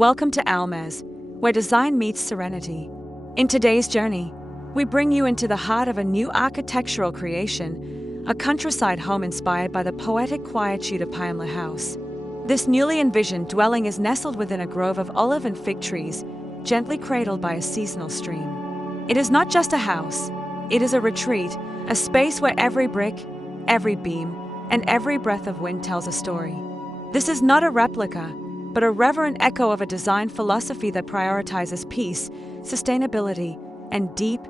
Welcome to ALMAZ, where design meets serenity. In today's journey, we bring you into the heart of a new architectural creation, a countryside home inspired by the poetic quietude of Payamli House. This newly envisioned dwelling is nestled within a grove of olive and fig trees, gently cradled by a seasonal stream. It is not just a house, it is a retreat, a space where every brick, every beam, and every breath of wind tells a story. This is not a replica, but a reverent echo of a design philosophy that prioritizes peace, sustainability, and deep,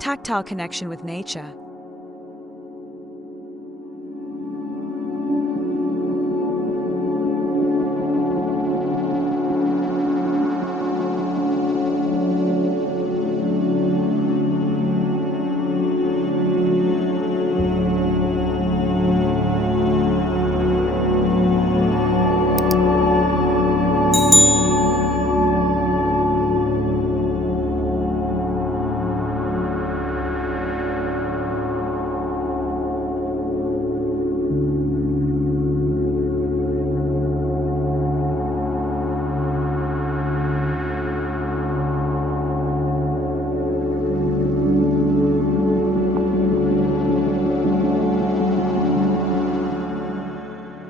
tactile connection with nature.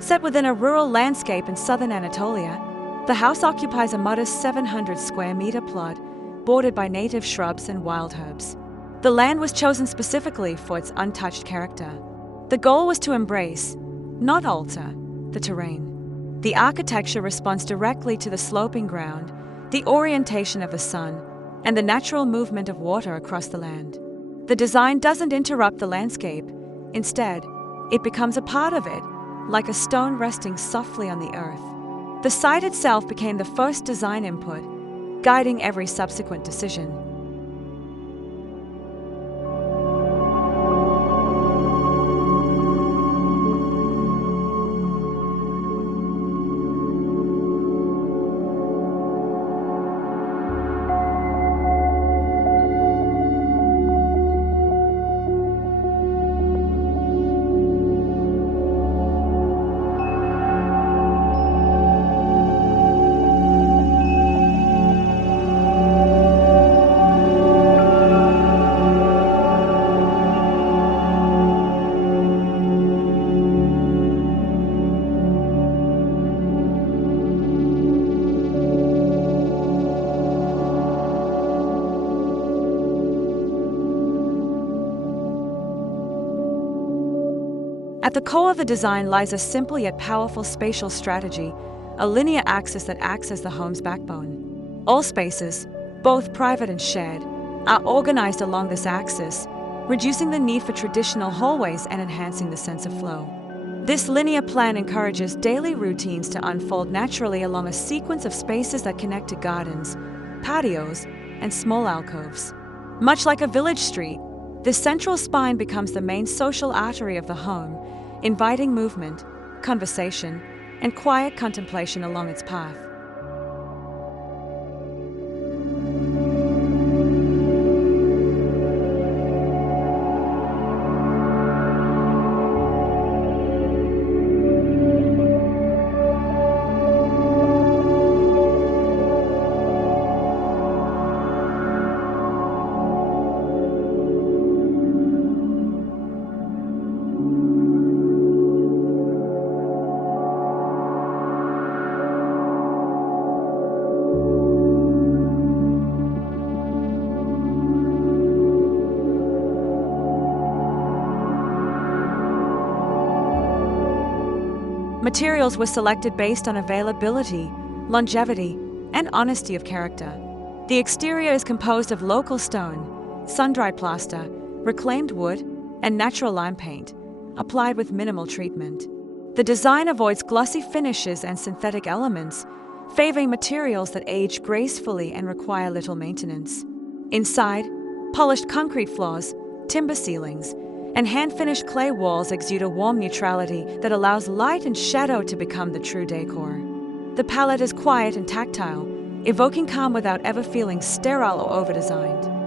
Set within a rural landscape in southern Anatolia, the house occupies a modest 700 square meter plot, bordered by native shrubs and wild herbs. The land was chosen specifically for its untouched character. The goal was to embrace, not alter, the terrain. The architecture responds directly to the sloping ground, the orientation of the sun, and the natural movement of water across the land. The design doesn't interrupt the landscape. Instead, it becomes a part of it, like a stone resting softly on the earth. The site itself became the first design input, guiding every subsequent decision. At the core of the design lies a simple yet powerful spatial strategy, a linear axis that acts as the home's backbone. All spaces, both private and shared, are organized along this axis, reducing the need for traditional hallways and enhancing the sense of flow. This linear plan encourages daily routines to unfold naturally along a sequence of spaces that connect to gardens, patios, and small alcoves. Much like a village street, the central spine becomes the main social artery of the home, inviting movement, conversation, and quiet contemplation along its path. Materials were selected based on availability, longevity, and honesty of character. The exterior is composed of local stone, sun-dried plaster, reclaimed wood, and natural lime paint, applied with minimal treatment. The design avoids glossy finishes and synthetic elements, favoring materials that age gracefully and require little maintenance. Inside, polished concrete floors, timber ceilings, and hand-finished clay walls exude a warm neutrality that allows light and shadow to become the true decor. The palette is quiet and tactile, evoking calm without ever feeling sterile or over-designed.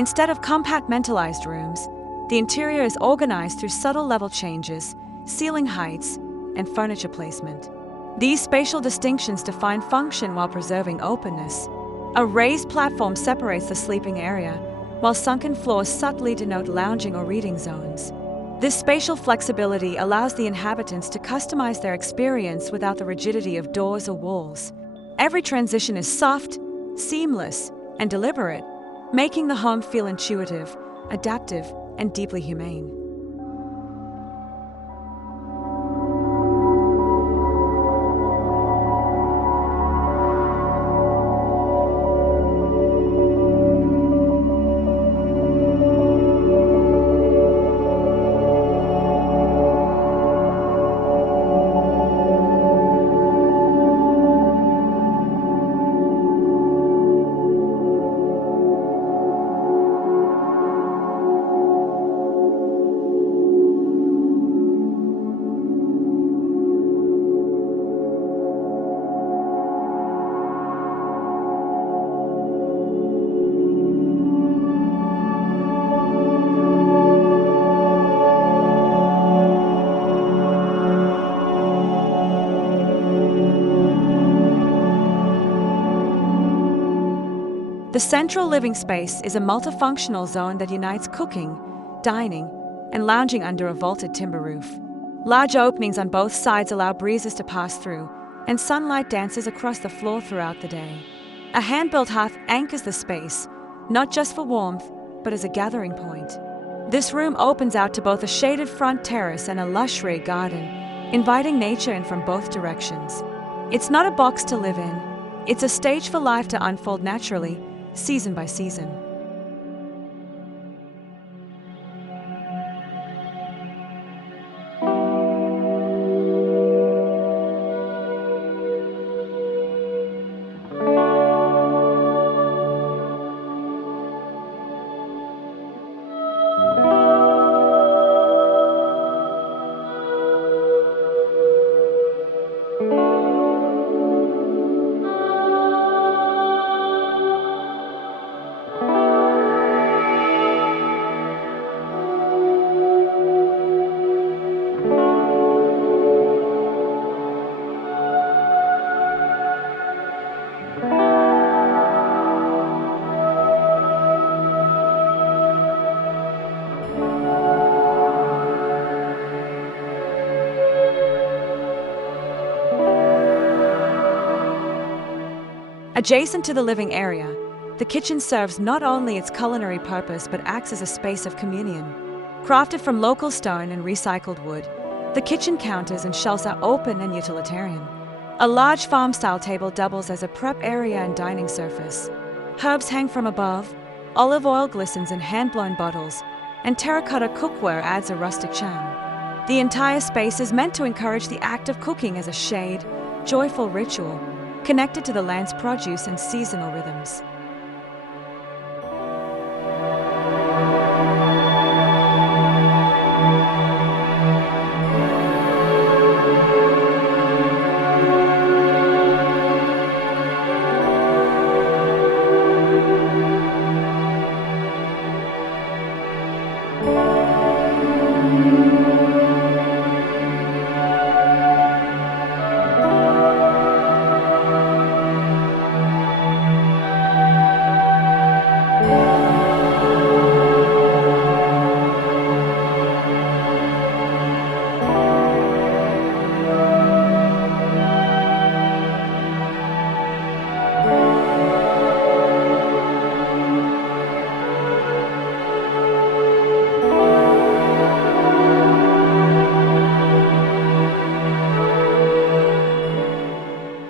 Instead of compartmentalized rooms, the interior is organized through subtle level changes, ceiling heights, and furniture placement. These spatial distinctions define function while preserving openness. A raised platform separates the sleeping area, while sunken floors subtly denote lounging or reading zones. This spatial flexibility allows the inhabitants to customize their experience without the rigidity of doors or walls. Every transition is soft, seamless, and deliberate, making the home feel intuitive, adaptive, and deeply humane. The central living space is a multifunctional zone that unites cooking, dining, and lounging under a vaulted timber roof. Large openings on both sides allow breezes to pass through, and sunlight dances across the floor throughout the day. A hand-built hearth anchors the space, not just for warmth, but as a gathering point. This room opens out to both a shaded front terrace and a lush rear garden, inviting nature in from both directions. It's not a box to live in, it's a stage for life to unfold naturally, season by season. Adjacent to the living area, the kitchen serves not only its culinary purpose but acts as a space of communion. Crafted from local stone and recycled wood, the kitchen counters and shelves are open and utilitarian. A large farm-style table doubles as a prep area and dining surface. Herbs hang from above, olive oil glistens in hand-blown bottles, and terracotta cookware adds a rustic charm. The entire space is meant to encourage the act of cooking as a shade, joyful ritual, connected to the land's produce and seasonal rhythms.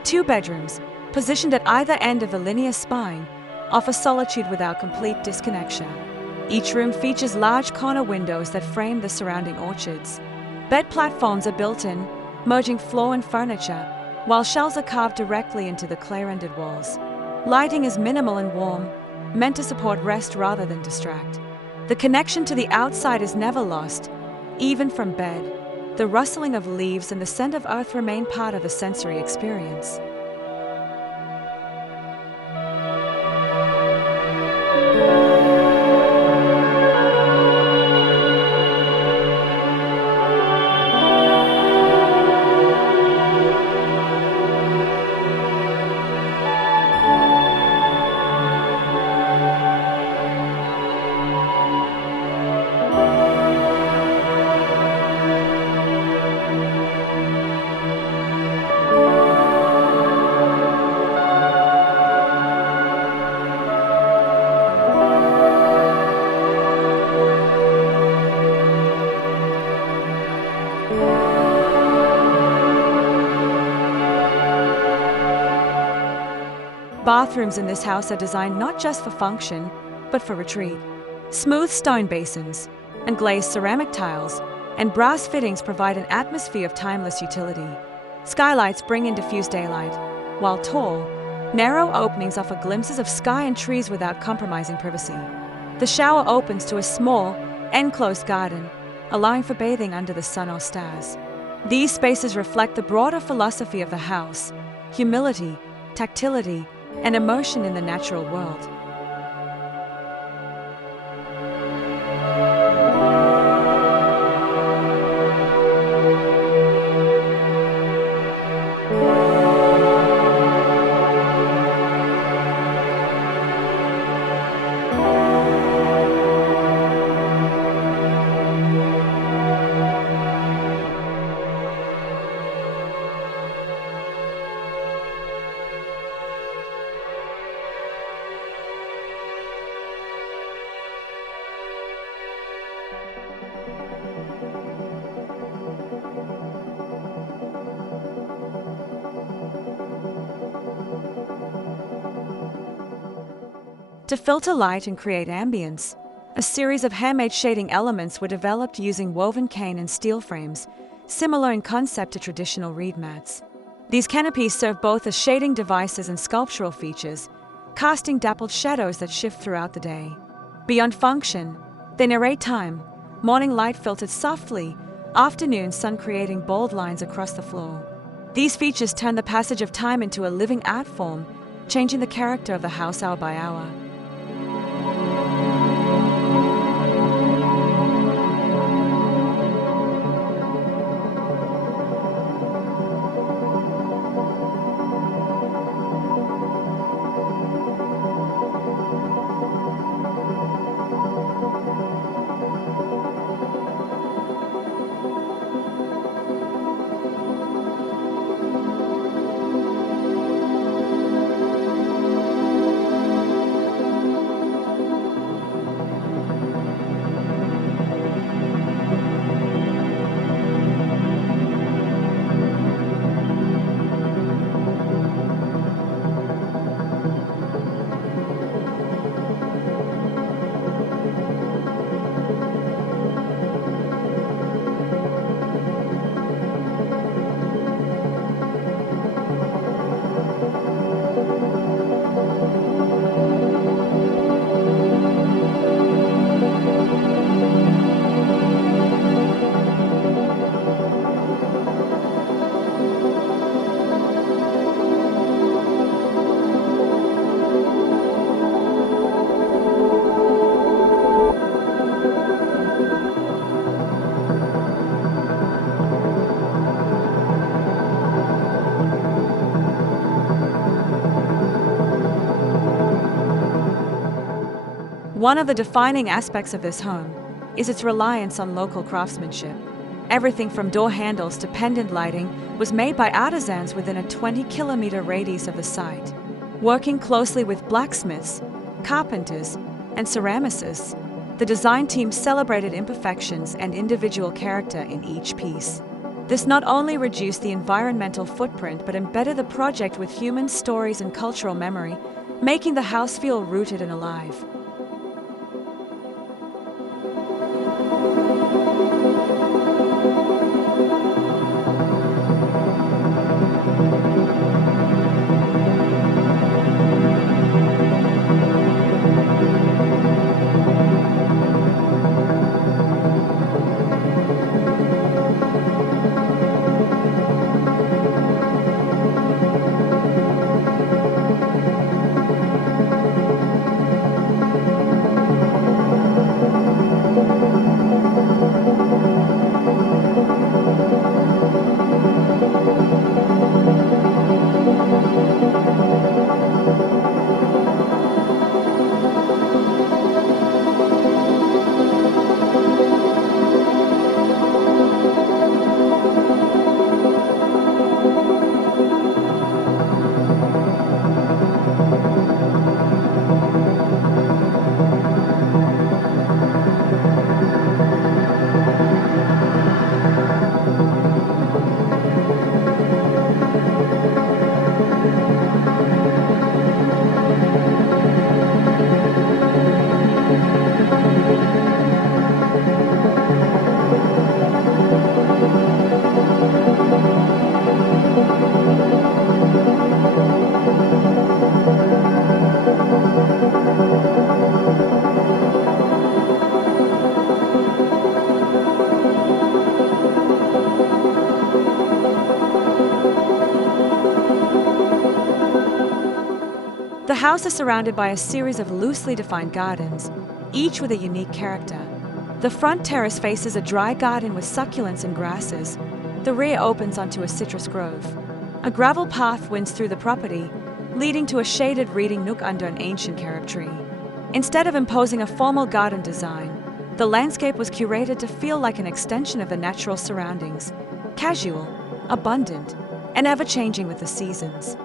Two bedrooms, positioned at either end of a linear spine, offer solitude without complete disconnection. Each room features large corner windows that frame the surrounding orchards. Bed platforms are built in, merging floor and furniture, while shelves are carved directly into the clay-rendered walls. Lighting is minimal and warm, meant to support rest rather than distract. The connection to the outside is never lost, even from bed. The rustling of leaves and the scent of earth remain part of the sensory experience. bathrooms in this house are designed not just for function, but for retreat. Smooth stone basins and glazed ceramic tiles and brass fittings provide an atmosphere of timeless utility. Skylights bring in diffused daylight, while tall, narrow openings offer glimpses of sky and trees without compromising privacy. The shower opens to a small, enclosed garden, allowing for bathing under the sun or stars. These spaces reflect the broader philosophy of the house: humility, tactility, and emotion in the natural world. To filter light and create ambience, a series of handmade shading elements were developed using woven cane and steel frames, similar in concept to traditional reed mats. These canopies serve both as shading devices and sculptural features, casting dappled shadows that shift throughout the day. Beyond function, they narrate time: morning light filtered softly, afternoon sun creating bold lines across the floor. These features turn the passage of time into a living art form, changing the character of the house hour by hour. One of the defining aspects of this home is its reliance on local craftsmanship. Everything from door handles to pendant lighting was made by artisans within a 20-kilometer radius of the site. Working closely with blacksmiths, carpenters, and ceramicists, the design team celebrated imperfections and individual character in each piece. This not only reduced the environmental footprint but embedded the project with human stories and cultural memory, making the house feel rooted and alive. house is surrounded by a series of loosely defined gardens, each with a unique character. The front terrace faces a dry garden with succulents and grasses. The rear opens onto a citrus grove. A gravel path winds through the property, leading to a shaded reading nook under an ancient carob tree. Instead of imposing a formal garden design, the landscape was curated to feel like an extension of the natural surroundings, casual, abundant, and ever-changing with the seasons.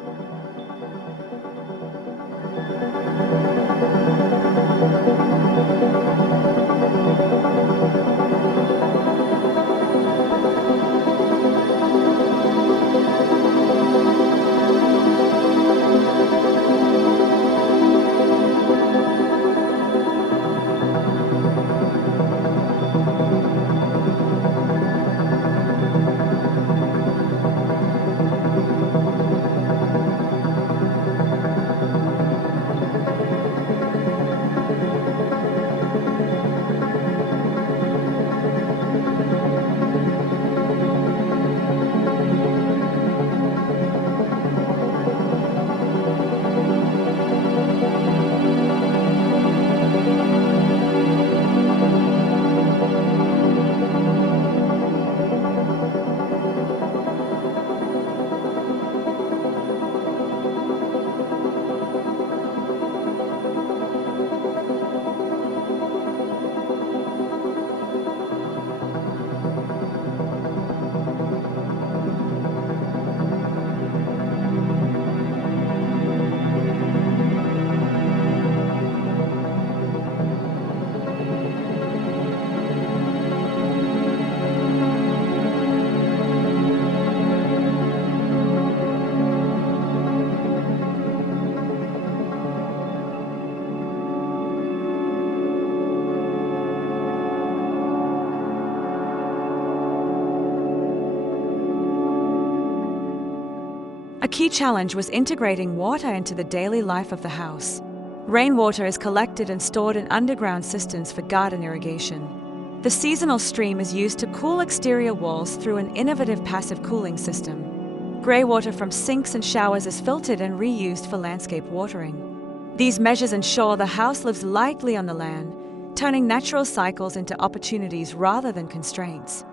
A key challenge was integrating water into the daily life of the house. Rainwater is collected and stored in underground cisterns for garden irrigation. The seasonal stream is used to cool exterior walls through an innovative passive cooling system. Grey water from sinks and showers is filtered and reused for landscape watering. These measures ensure the house lives lightly on the land, turning natural cycles into opportunities rather than constraints.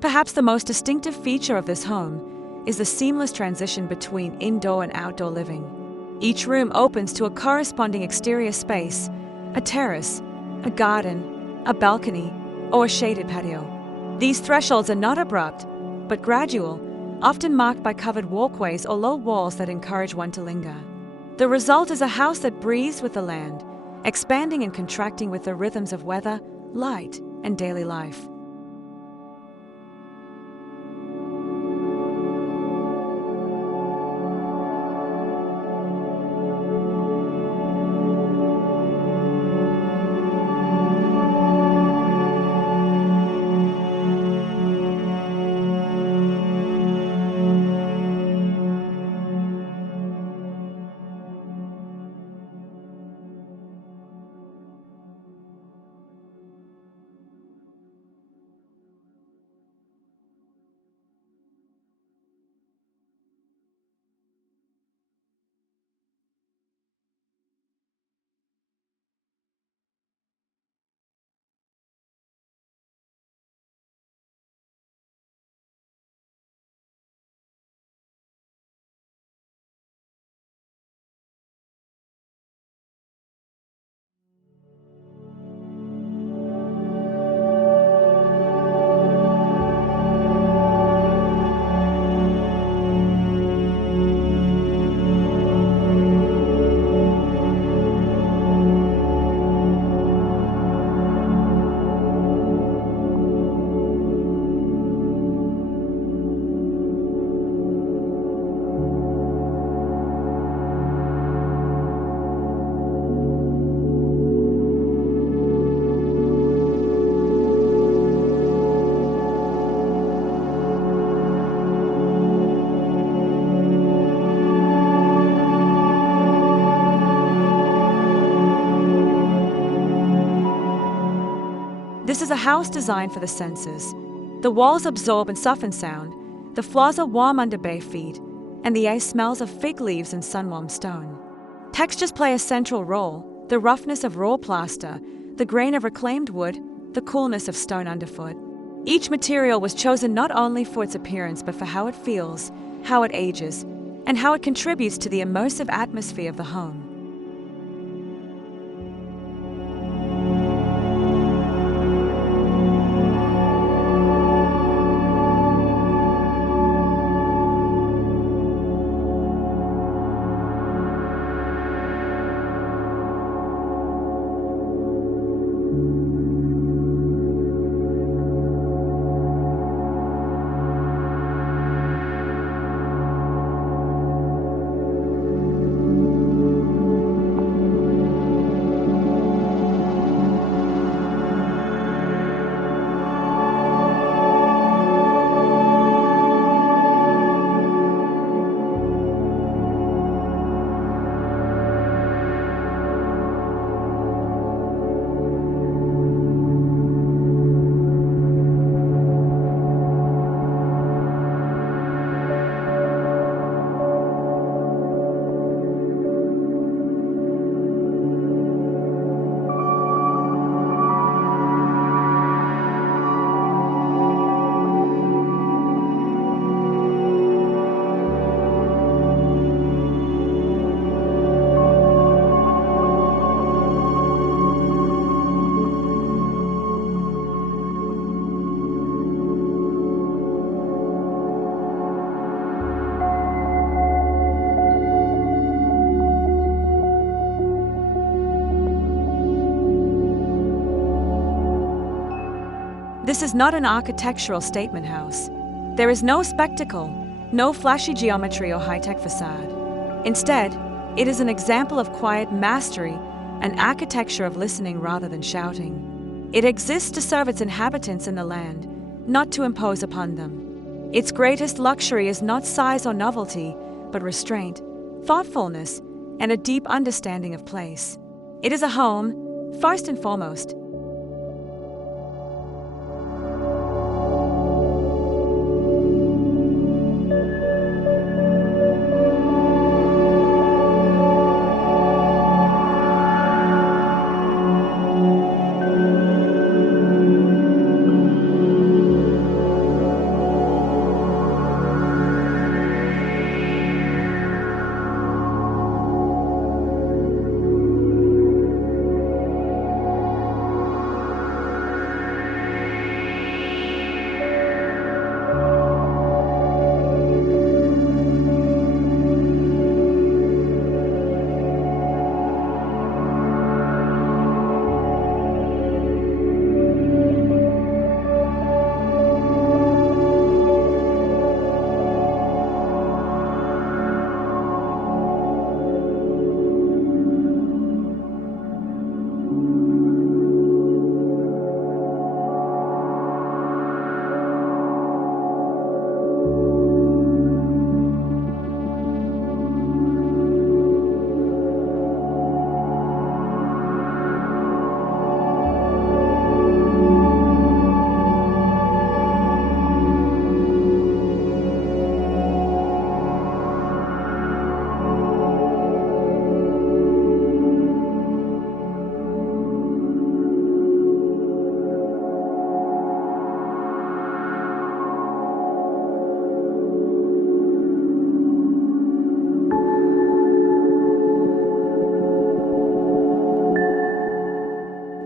Perhaps the most distinctive feature of this home is the seamless transition between indoor and outdoor living. Each room opens to a corresponding exterior space, a terrace, a garden, a balcony, or a shaded patio. These thresholds are not abrupt, but gradual, often marked by covered walkways or low walls that encourage one to linger. The result is a house that breathes with the land, expanding and contracting with the rhythms of weather, light, and daily life. This is a house designed for the senses. The walls absorb and soften sound, the floors are warm under bare feet, and the air smells of fig leaves and sun-warmed stone. Textures play a central role: the roughness of raw plaster, the grain of reclaimed wood, the coolness of stone underfoot. Each material was chosen not only for its appearance but for how it feels, how it ages, and how it contributes to the immersive atmosphere of the home. This is not an architectural statement house. There is no spectacle, no flashy geometry or high-tech facade. Instead, it is an example of quiet mastery, an architecture of listening rather than shouting. It exists to serve its inhabitants and the land, not to impose upon them. Its greatest luxury is not size or novelty, but restraint, thoughtfulness, and a deep understanding of place. It is a home, first and foremost.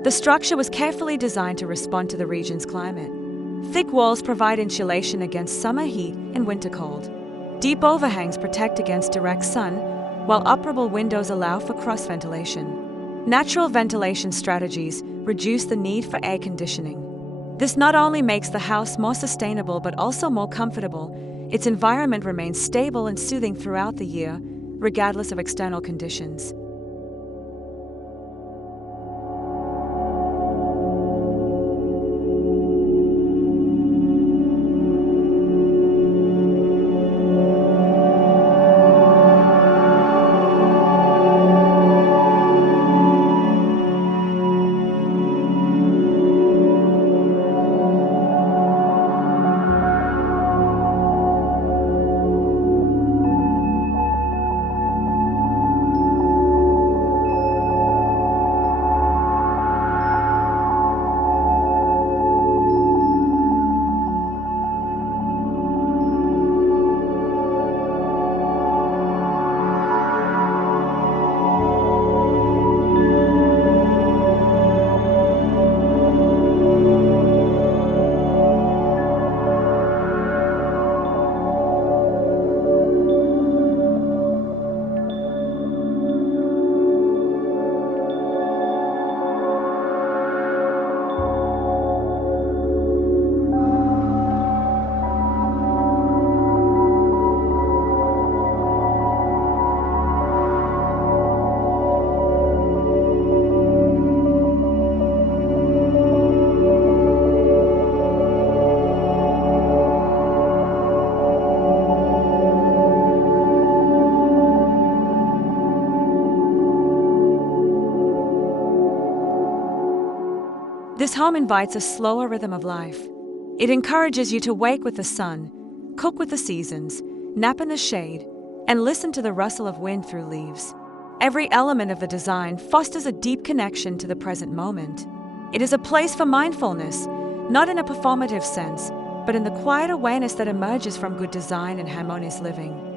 The structure was carefully designed to respond to the region's climate. Thick walls provide insulation against summer heat and winter cold. Deep overhangs protect against direct sun, while operable windows allow for cross-ventilation. Natural ventilation strategies reduce the need for air conditioning. This not only makes the house more sustainable but also more comfortable. Its environment remains stable and soothing throughout the year, regardless of external conditions. This home invites a slower rhythm of life. It encourages you to wake with the sun, cook with the seasons, nap in the shade, and listen to the rustle of wind through leaves. Every element of the design fosters a deep connection to the present moment. It is a place for mindfulness, not in a performative sense, but in the quiet awareness that emerges from good design and harmonious living.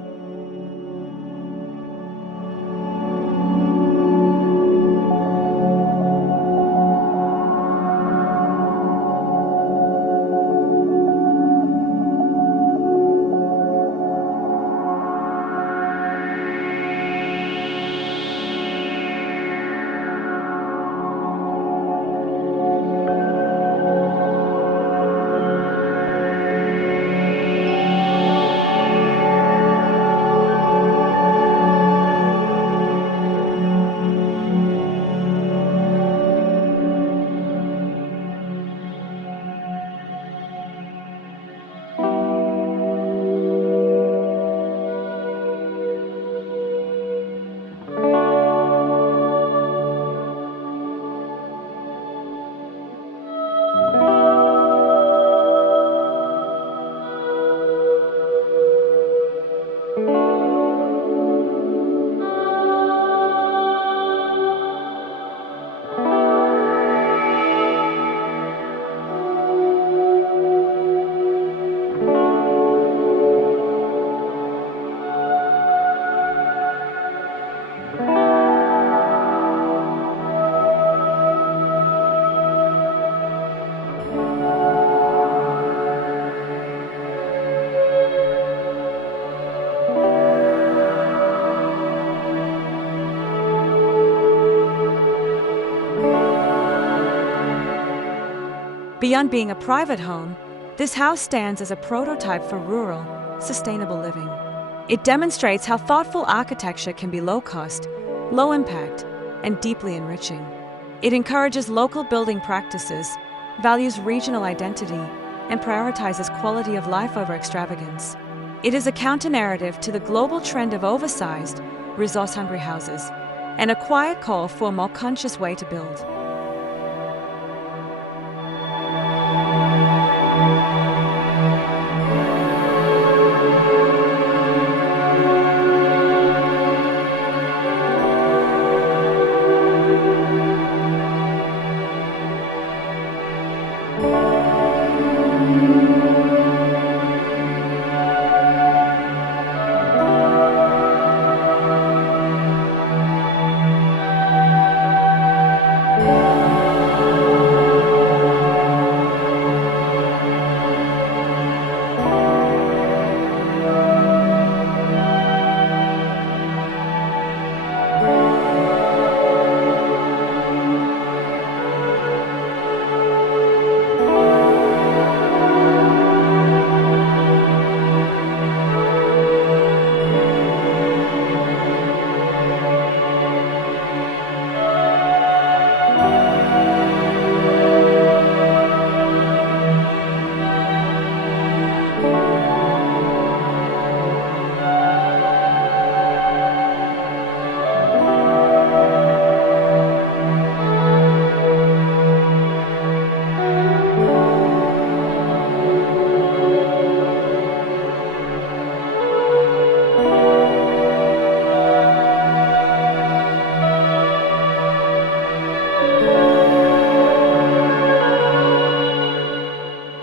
Beyond being a private home, this house stands as a prototype for rural, sustainable living. It demonstrates how thoughtful architecture can be low-cost, low-impact, and deeply enriching. It encourages local building practices, values regional identity, and prioritizes quality of life over extravagance. It is a counter-narrative to the global trend of oversized, resource-hungry houses, and a quiet call for a more conscious way to build.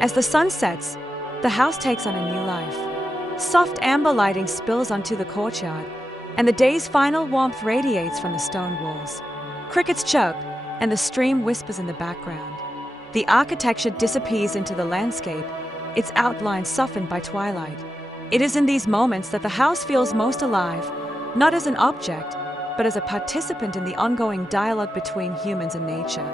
As the sun sets, the house takes on a new life. Soft amber lighting spills onto the courtyard, and the day's final warmth radiates from the stone walls. Crickets chirp, and the stream whispers in the background. The architecture disappears into the landscape, its outlines softened by twilight. It is in these moments that the house feels most alive, not as an object, but as a participant in the ongoing dialogue between humans and nature.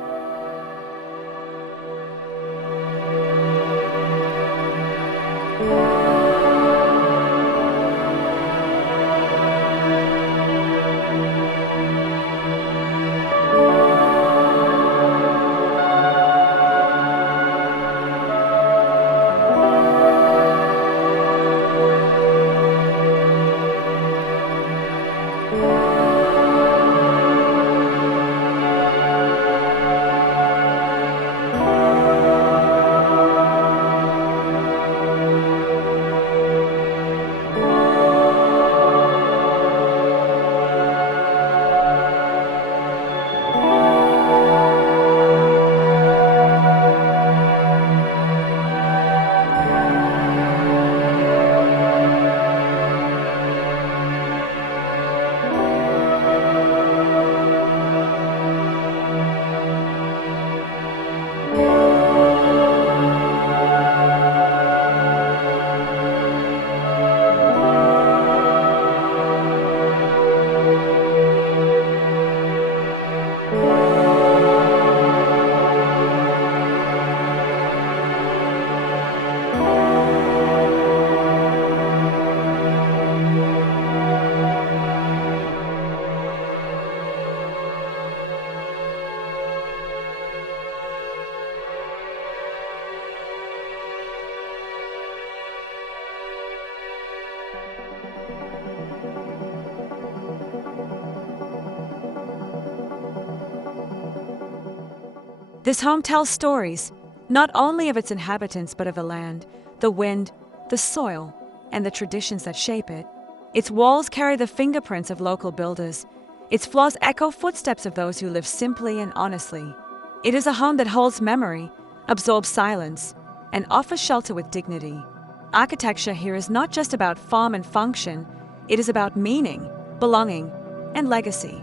This home tells stories, not only of its inhabitants but of the land, the wind, the soil, and the traditions that shape it. Its walls carry the fingerprints of local builders. Its floors echo footsteps of those who live simply and honestly. It is a home that holds memory, absorbs silence, and offers shelter with dignity. Architecture here is not just about form and function, it is about meaning, belonging, and legacy.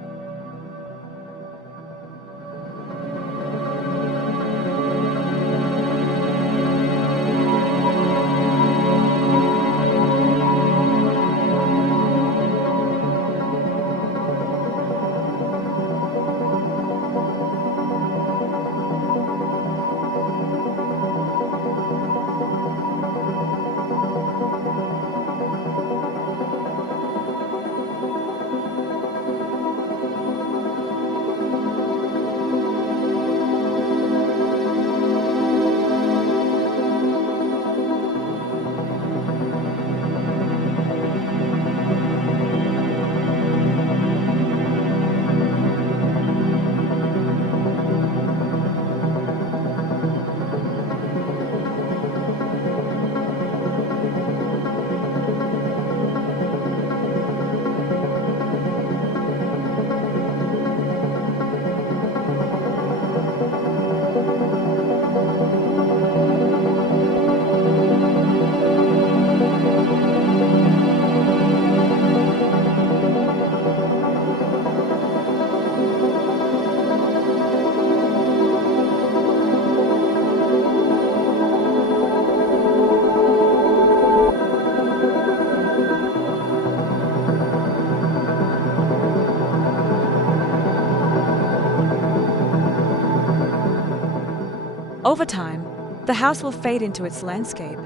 Over time, the house will fade into its landscape.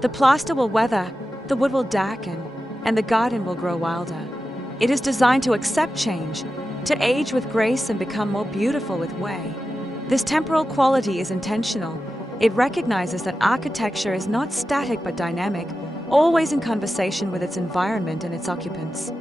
The plaster will weather, the wood will darken, and the garden will grow wilder. It is designed to accept change, to age with grace and become more beautiful with way. This temporal quality is intentional. It recognizes that architecture is not static but dynamic, always in conversation with its environment and its occupants.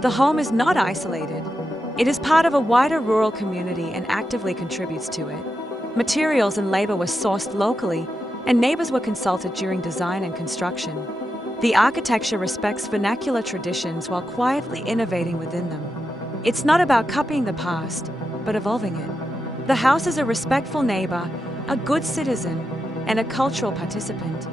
The home is not isolated. It is part of a wider rural community and actively contributes to it. Materials and labor were sourced locally, and neighbors were consulted during design and construction. The architecture respects vernacular traditions while quietly innovating within them. It's not about copying the past, but evolving it. The house is a respectful neighbor, a good citizen, and a cultural participant.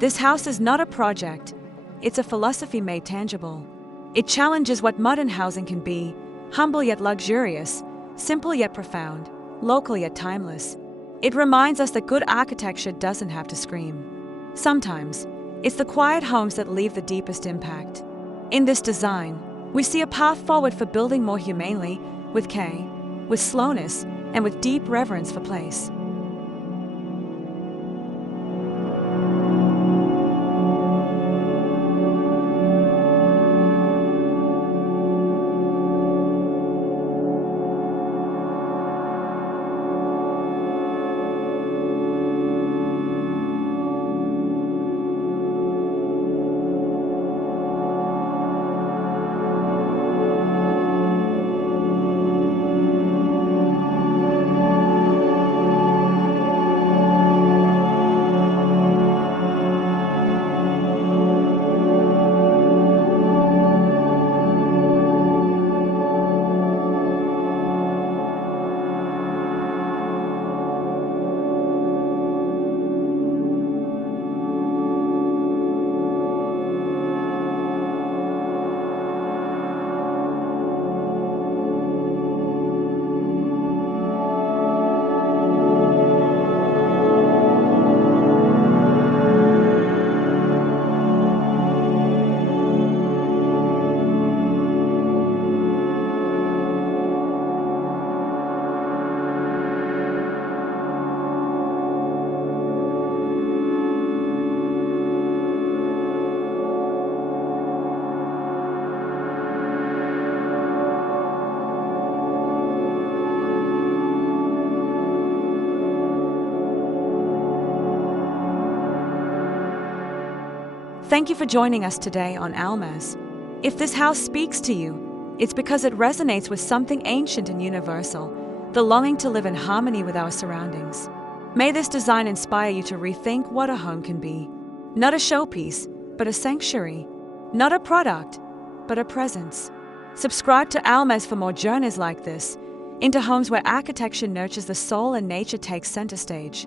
This house is not a project, it's a philosophy made tangible. It challenges what modern housing can be, humble yet luxurious, simple yet profound, local yet timeless. It reminds us that good architecture doesn't have to scream. Sometimes, it's the quiet homes that leave the deepest impact. In this design, we see a path forward for building more humanely, with care, with slowness, and with deep reverence for place. Thank you for joining us today on ALMAZ. If this house speaks to you, it's because it resonates with something ancient and universal, the longing to live in harmony with our surroundings. May this design inspire you to rethink what a home can be. Not a showpiece, but a sanctuary. Not a product, but a presence. Subscribe to ALMAZ for more journeys like this, into homes where architecture nurtures the soul and nature takes center stage.